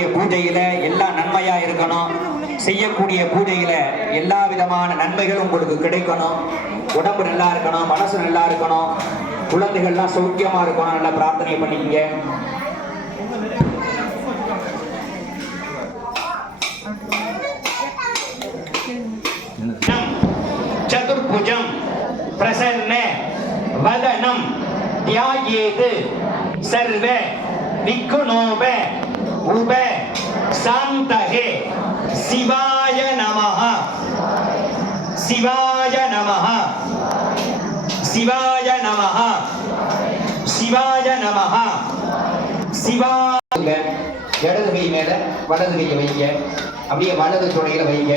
செய்யக்கூடிய பூஜையில எல்லாம் நன்மையா இருக்கணும். செய்யக்கூடிய பூஜையில எல்லா விதமான நன்மைகளும் உங்களுக்கு கிடைக்கணும். உடம்பு நல்லா இருக்கணும், மனசு நல்லா இருக்கணும், குழந்தைகள்லாம் சௌக்கியமா இருக்கணும். நல்லா பிரார்த்தனை பண்ணிக்கங்க. சதுர்புஜம் பிரசன்ன வதனம் தியாயேது சர்வ விக்குணோப உப சாந்தகே சிவாய நமஹ சிவாய நமஹ சிவாய நமஹ சிவாய நமஹ சிவாய. இடது கை மேல வலது கையை வைங்க, அப்படியே வலது தொடையில வைங்க.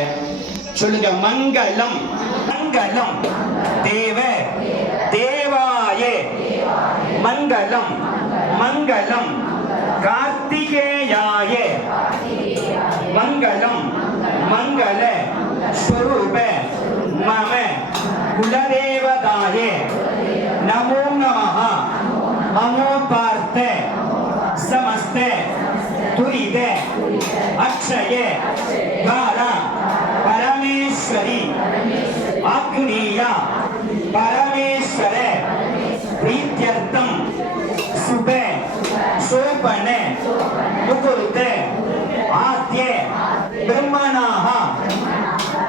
சொல்லுங்க மங்களம் மங்களம் தேவ தேவாய மங்களம் மங்களம் கார்த்திகேயாய மங்களம் மங்கள ஸ்வரூப மம குலதேவதாய நமோ நமஹ நமோ பார்த்த समस्त तुरित अक्षय बाला परमेश्वरी अग्निया परमेश्वर प्रीत्यर्थम शुभ शोभन मुहूर्त आद्य ब्रह्मणाः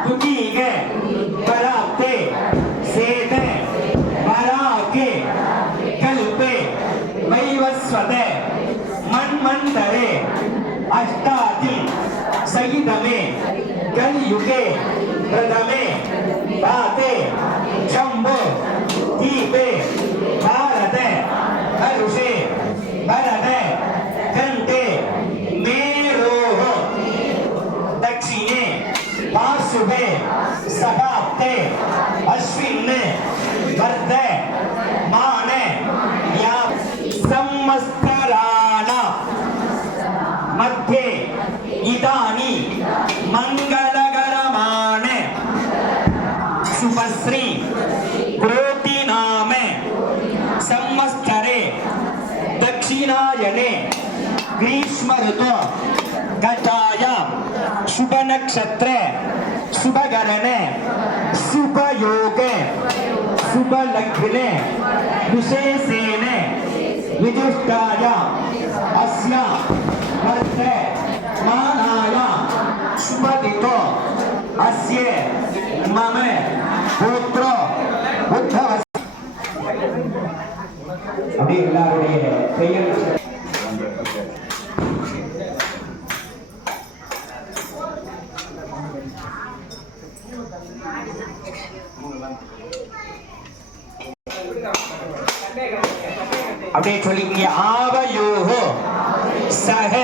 तुकीग पराक्ते सेत पराके कल्पे वैवस्वते मन्वन्तरे अष्टादि सहितमे कलियुगे प्रथमे पाते जम्बो दीपे भारत हरुषे भरत घंटे मेरोः दक्षिणे पार्श्वे सदाप्ते अश्विन वर्ध मान या सम्मस्तराणा मध्ये इदानी मंगलकरमान शुभश्री प्रोति नाम संवत्सरे दक्षिणायने ग्रीष्म ऋतु गताया शुभ नक्षत्र शुभ गणने शुभ योगे शुभ लग्ने विशेषेण विजुष्टाय अस्या वर्तमानाय शुभदितो अस्य मम पुत्र उद्धव. அப்படியே எல்லாருடைய பெயர் அப்படியே சொல்லிக்கீங்க. ஆவயோஹோ சக